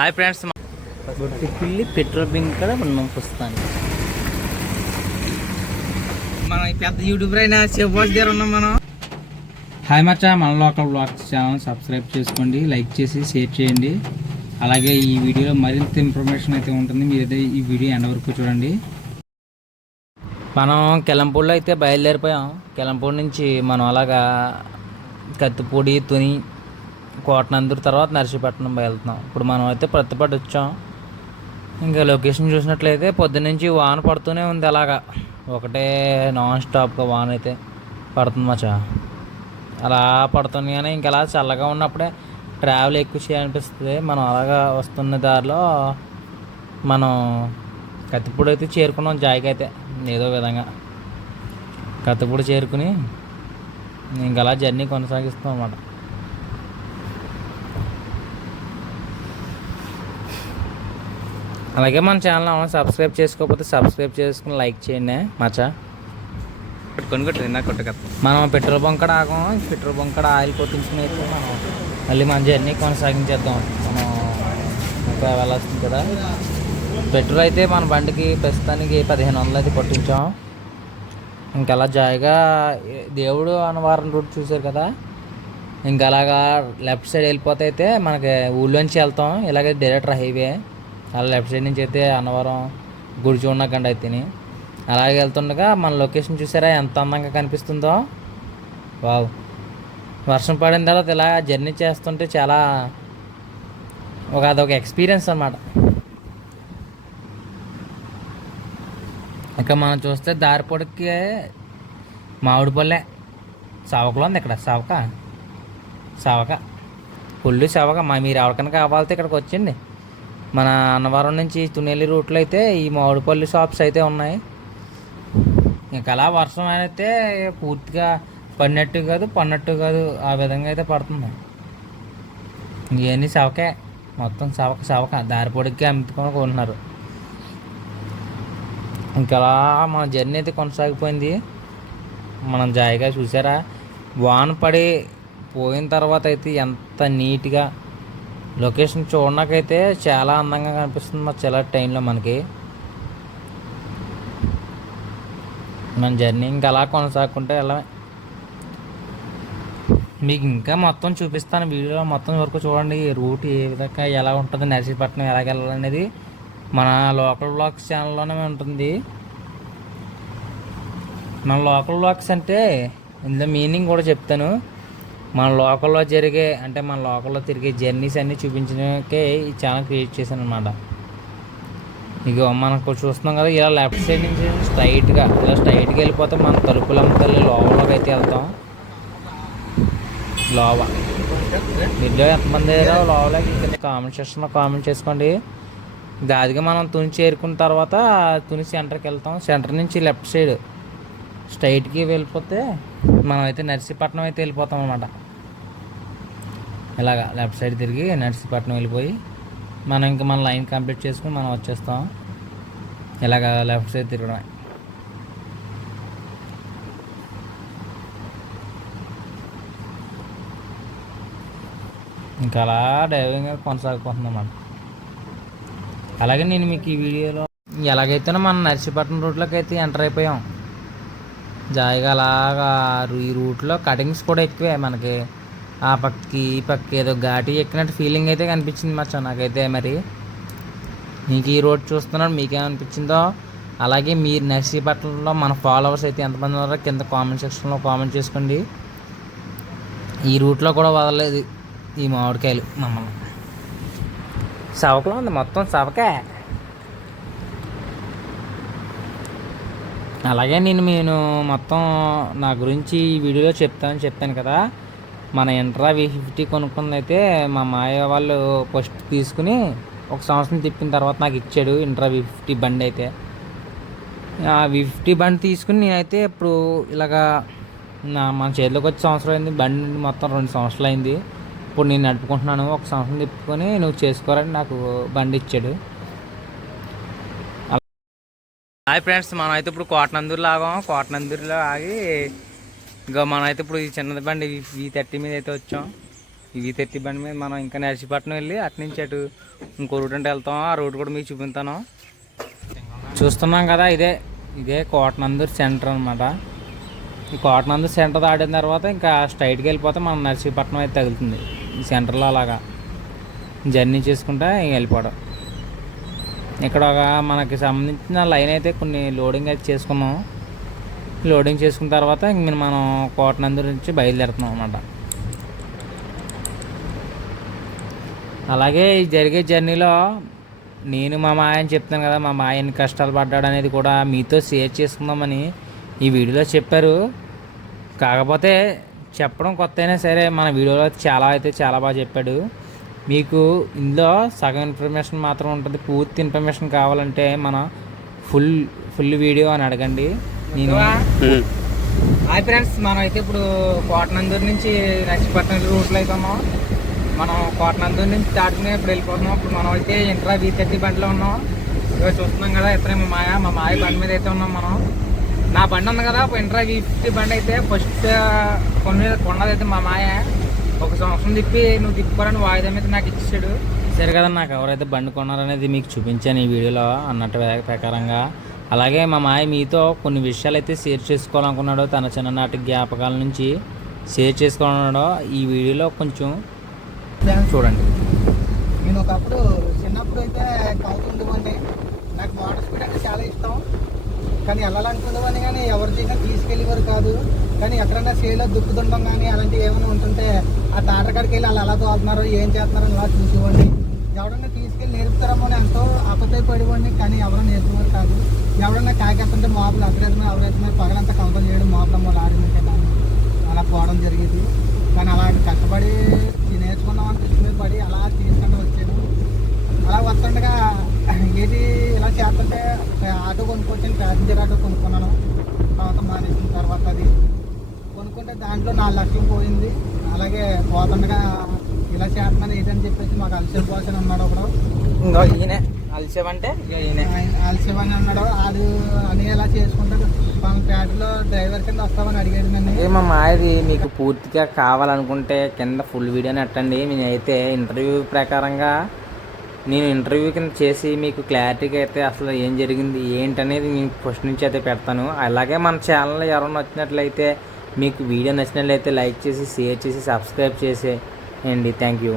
Hi friends, బొట్టిపిల్లి petrol bunk కూడా మనం వస్తాను. మనం పెద్ద యూట్యూబర్ అయినా శివబాస్ దగ్గర ఉన్నాం మనం. హాయ్ మచ్చా, మన లోకల్ బ్లాగ్స్ ఛానల్ సబ్స్క్రైబ్ చేసుకోండి, లైక్ చేసి షేర్ చేయండి. అలాగే ఈ వీడియోలో మరింత ఇన్ఫర్మేషన్ అయితే ఉంటుంది, మీరైతే ఈ వీడియో ఎండ్ వరకు చూడండి. మనం కెలంపూడిలో అయితే బయలుదేరిపోయాం. కెలంపూడి నుంచి మనం అలాగా కత్తిపూడి, తుని, కోటనందూరు తర్వాత నర్సీపట్నం వెళ్తున్నాం. ఇప్పుడు మనం అయితే ప్రతిపాటు వచ్చాం. ఇంకా లొకేషన్ చూసినట్లయితే పొద్దున్నుంచి వాన పడుతూనే ఉంది. అలాగా ఒకటే నాన్ స్టాప్గా వాన అయితే పడుతుంది మచ్చా. అలా పడుతుంది కానీ ఇంకా అలా చల్లగా ఉన్నప్పుడే ట్రావెల్ ఎక్కువ చేయాలనిపిస్తుంది. మనం అలాగా వస్తున్న దారిలో మనం కత్తిపూడి అయితే చేరుకున్నాం. జాయికి అయితే ఏదో విధంగా కత్తిపూడి చేరుకుని ఇంకా అలా జర్నీ కొనసాగిస్తాం అన్నమాట. అలాగే మన ఛానల్ సబ్స్క్రైబ్ చేసుకోకపోతే సబ్స్క్రైబ్ చేసుకుని లైక్ చేయండి మచ్చా. మనం పెట్రోల్ బంక్ కాడ ఆగం. పెట్రోల్ బంక్ కాడ ఆయిల్ కొట్టించుకుని అయితే మనం మళ్ళీ మన జర్నీ కొనసాగించేద్దాం. మనం ఇంకా వెళ్ళొస్తుంది కదా. పెట్రోల్ అయితే మన బండికి ప్రస్తుతానికి 1500 అయితే కొట్టించాం. ఇంకా అలా జాయిగా దేవుడు అన్నవరం రూట్ చూసారు కదా. ఇంకా అలాగా లెఫ్ట్ సైడ్ వెళ్ళిపోతే అయితే మనకి ఊళ్ళోంచి వెళ్తాం. ఇలాగే డైరెక్ట్ హైవే అలా లెఫ్ట్ సైడ్ నుంచి అయితే అన్నవరం గుడి చూడకండి అయితే అలాగే వెళ్తుండగా మన లొకేషన్ చూసారా ఎంత అందంగా కనిపిస్తుందో. వావ్, వర్షం పడిన తర్వాత ఇలా జర్నీ చేస్తుంటే చాలా అదొక ఎక్స్పీరియన్స్ అన్నమాట. ఇంకా మనం చూస్తే దారి పొడికి మామిడిపల్లె సవకలో ఉంది. ఇక్కడ సవక పుల్లు సవక. మీరు ఎవరికైనా కావాలితే ఇక్కడికి వచ్చండి. మన అన్నవరం నుంచి తునేలి రూట్లో అయితే ఈ మామిడిపల్లి షాప్స్ అయితే ఉన్నాయి. ఇంకా అలా వర్షం అయితే పూర్తిగా పడినట్టు కాదు ఆ విధంగా అయితే పడుతుంది. ఇవన్నీ సవకే, మొత్తం సవక దారి పొడికి అమ్ముకొని కొంటున్నారు. ఇంకా అలా మన జర్నీ అయితే కొనసాగిపోయింది. మనం జాయిగా చూసారా, వాన పడి పోయిన తర్వాత అయితే ఎంత నీట్గా లొకేషన్ చూడడానికైతే చాలా అందంగా కనిపిస్తుంది మా చాలా టైంలో మనకి. మన జర్నీ ఇంకా అలా కొనసాగుకుంటే ఎలా మీకు ఇంకా మొత్తం చూపిస్తాను వీడియోలో. మొత్తం వరకు చూడండి, రూట్ ఏ విధంగా ఎలా ఉంటుంది, నర్సీపట్నం ఎలాగ వెళ్ళాలనేది మన లోకల్ బ్లాగ్స్ ఛానల్లోనే ఉంటుంది. మన లోకల్ బ్లాగ్స్ అంటే ఇందులో మీనింగ్ కూడా చెప్తాను. మన లోకల్లో మన లోకల్లో తిరిగే జర్నీస్ అన్నీ చూపించడానికే ఈ ఛానల్ క్రియేట్ చేశాను అనమాట. ఇక మనకు చూస్తున్నాం కదా, ఇలా లెఫ్ట్ సైడ్ నుంచి స్ట్రైట్గా వెళ్ళిపోతాం. మన తలుపులమ్మ తల్లి లోపలకి అయితే వెళ్తాం. మీరు ఎంతమంది లోపలకి కింద కామెంట్ సెక్షన్లో కామెంట్ చేసుకోండి. దాదిగా మనం తుని చేరుకున్న తర్వాత తుని సెంటర్కి వెళ్తాం. సెంటర్ నుంచి లెఫ్ట్ సైడ్ స్ట్రైట్కి వెళ్ళిపోతే మనం అయితే నర్సీపట్నం అయితే వెళ్ళిపోతాం అన్నమాట. ఇలాగా లెఫ్ట్ సైడ్ తిరిగి నర్సీపట్నం వెళ్ళిపోయి మనం ఇంకా మన లైన్ కంప్లీట్ చేసుకుని మనం వచ్చేస్తాం. ఇలాగా లెఫ్ట్ సైడ్ తిరగడం. ఇంకా అలా డ్రైవింగ్ కొనసాగిపోతుంది అన్నమాట. అలాగే నేను మీకు ఈ వీడియోలో ఎలాగైతేనో మనం నర్సీపట్నం రూట్లోకి అయితే ఎంటర్ అయిపోయాం. జాయిగా అలాగా ఈ రూట్లో కటింగ్స్ కూడా ఎక్కువే మనకి. ఆ పక్కకి ఈ పక్కకి ఏదో ఘాటి ఎక్కినట్టు ఫీలింగ్ అయితే కనిపించింది మచ్చా నాకైతే. మరి మీకు ఈ రోడ్ చూస్తున్నాడు, మీకేమనిపించిందో. అలాగే మీరు నర్సీపట్నంలో మన ఫాలోవర్స్ అయితే ఎంతమంది ఉన్నారో కింద కామెంట్ సెక్షన్లో కామెంట్ చేసుకోండి. ఈ రూట్లో కూడా వదలలేదు ఈ మామిడికాయలు మమ్మల్ని. సవకలో ఉంది, మొత్తం సవకే. అలాగే నేను మొత్తం నా గురించి ఈ వీడియోలో చెప్పాను కదా. మన ఇంట్రా V50 కొనుక్కుంది అయితే మా మాయ వాళ్ళు ఫస్ట్ తీసుకుని 1 సంవత్సరం తిప్పిన తర్వాత నాకు ఇచ్చాడు ఇంట్రా V50 బండి అయితే. ఆ V50 బండి తీసుకుని నేనైతే ఇప్పుడు ఇలాగా మన చేతిలోకి వచ్చి సంవత్సరం అయింది. బండి మొత్తం 2 సంవత్సరాలు అయింది. ఇప్పుడు నేను నడుపుకుంటున్నాను. 1 సంవత్సరం తిప్పుకొని నువ్వు చేసుకోరని నాకు బండి ఇచ్చాడు. హాయ్ ఫ్రెండ్స్, మనం అయితే ఇప్పుడు కోటనందూరులో ఆగాం. కోటనందూరులో ఆగి ఇంకా మనం అయితే ఇప్పుడు ఈ చిన్నది బండి V30 మీద అయితే వచ్చాం. ఇవి తెత్తి బండి మీద మనం ఇంకా నర్సీపట్నం వెళ్ళి అటు నుంచి అటు ఇంకో రూట్ అంటే వెళ్తాం. ఆ రూట్ కూడా మీకు చూపిస్తాను. చూస్తున్నాం కదా, ఇదే కోటనందూరు సెంటర్ అనమాట. ఈ కోటనందూరు సెంటర్ దాటిన తర్వాత ఇంకా స్ట్రైట్కి వెళ్ళిపోతే మనం నర్సీపట్నం అయితే తగులుతుంది. ఈ సెంటర్లో అలాగా జర్నీ చేసుకుంటే వెళ్ళిపోవడం. ఇక్కడ ఒక మనకి సంబంధించిన లైన్ అయితే కొన్ని లోడింగ్ అయితే చేసుకున్నాం. లోడింగ్ చేసుకున్న తర్వాత ఇంక మనం కోటనందూరు నుంచి బయలుదేరుతున్నాం అన్నమాట. అలాగే ఈ జరిగే జర్నీలో నేను మా మాయ అని చెప్తాను కదా, మా మాయ ఎన్ని కష్టాలు పడ్డాడు అనేది కూడా మీతో షేర్ చేసుకుందామని ఈ వీడియోలో చెప్పారు. కాకపోతే చెప్పడం కొత్త అయినా సరే మన వీడియోలో చాలా బాగా చెప్పాడు. మీకు ఇందులో సగం ఇన్ఫర్మేషన్ మాత్రం ఉంటుంది. పూర్తి ఇన్ఫర్మేషన్ కావాలంటే మన ఫుల్ వీడియో అని అడగండి. నేను హాయ్ ఫ్రెండ్స్, మనం అయితే ఇప్పుడు కోటనందూరు నుంచి నర్సీపట్నం రూట్లో అవుతాము. మనం కోటనందూరు నుంచి దాటుకుని ఇప్పుడు వెళ్ళిపోతున్నాం. ఇప్పుడు మనం అయితే ఇంట్రా V30 బండిలో ఉన్నాం. ఇక చూస్తున్నాం కదా, ఇతనే మా మాయ బండి మీద అయితే ఉన్నాం మనం. నా బండి ఉంది కదా, ఇంట్రా V50 బండి అయితే ఫస్ట్ కొన్నదైతే మా మాయ. 1 సంవత్సరం తిప్పి నువ్వు తిప్పుకోరని వాయిదా మీద నాకు ఇచ్చాడు. సరే కదా, నాకు ఎవరైతే బండి కొన్నారనేది మీకు చూపించాను ఈ వీడియోలో అన్నట్టు ప్రకారంగా. అలాగే మా మాయ మీతో కొన్ని విషయాలు అయితే షేర్ చేసుకోవాలనుకున్నాడో, తన చిన్ననాటి జ్ఞాపకాల నుంచి షేర్ చేసుకోవాలన్నాడో ఈ వీడియోలో కొంచెం చూడండి. నేను ఒకప్పుడు చిన్నప్పుడు అయితే కౌతుండేవాడిని. నాకు వాటర్ స్పీడ్ అంటే చాలా ఇష్టం. కానీ వెళ్ళాలనుకునేవాడిని, కానీ ఎవరి దగ్గర తీసుకెళ్ళేవారు కాదు. కానీ ఎక్కడైనా సేలో దుక్కుతుండడం కానీ అలాంటివి ఏమైనా ఉంటుంటే ఆ తాటర కాడికి వెళ్ళి వాళ్ళు ఎలా తోలుతున్నారు, ఏం చేస్తున్నారో అలా చూసేవాడిని. ఎవడన్నా తీసుకెళ్ళి నేర్పుతారేమో అని ఎంతో అపతయపడేవాడిని, కానీ ఎవరో నేర్పేవారు కాదు. ఎవడన్నా కాకెత్తుంటే మాపులు ఎవరైతే పగలంతా కౌంటర్ చేయడం, మాపులమ్మో ఆడిందంటే కానీ అలా పోవడం జరిగేది. కానీ అలా కష్టపడి నేర్చుకున్నామని తెచ్చుకుని పడి అలా తీసుకుంటూ వచ్చాను. అలా వస్తుండగా ఏది ఇలా చేస్తుంటే ఆటో కొనుక్కొచ్చాను. ప్యాసింజర్ ఆటో కొనుక్కున్నాను. తర్వాత మానేసిన తర్వాత అది కొనుక్కుంటే దాంట్లో 4 లక్షలు పోయింది. అలాగే పోతుండగా ఇలా చేస్తున్నాను ఏంటని చెప్పేసి మాకు అల్సేవ్ బాస్ అని అన్నాడు ఒకడు. ఇంకో ఈయన అల్సేవ్ అంటే అల్సేవ్ అని అన్నాడు. అది అని ఎలా చేసుకుంటాడు, మన ప్యాట్లో డ్రైవర్ కింద వస్తామని అడిగాడు నన్ను. మా మాయది మీకు పూర్తిగా కావాలనుకుంటే కింద ఫుల్ వీడియోని ఎట్టండి. నేనైతే ఇంటర్వ్యూ ప్రకారంగా నేను ఇంటర్వ్యూ కింద చేసి మీకు క్లారిటీగా అయితే అసలు ఏం జరిగింది ఏంటనేది నేను ఫస్ట్ నుంచి అయితే పెడతాను. అలాగే మన ఛానల్ ఎవరైనా వచ్చినట్లయితే మీకు వీడియో నచ్చినట్లయితే లైక్ చేసి షేర్ చేసి సబ్స్క్రైబ్ చేసేయండి. Thank you.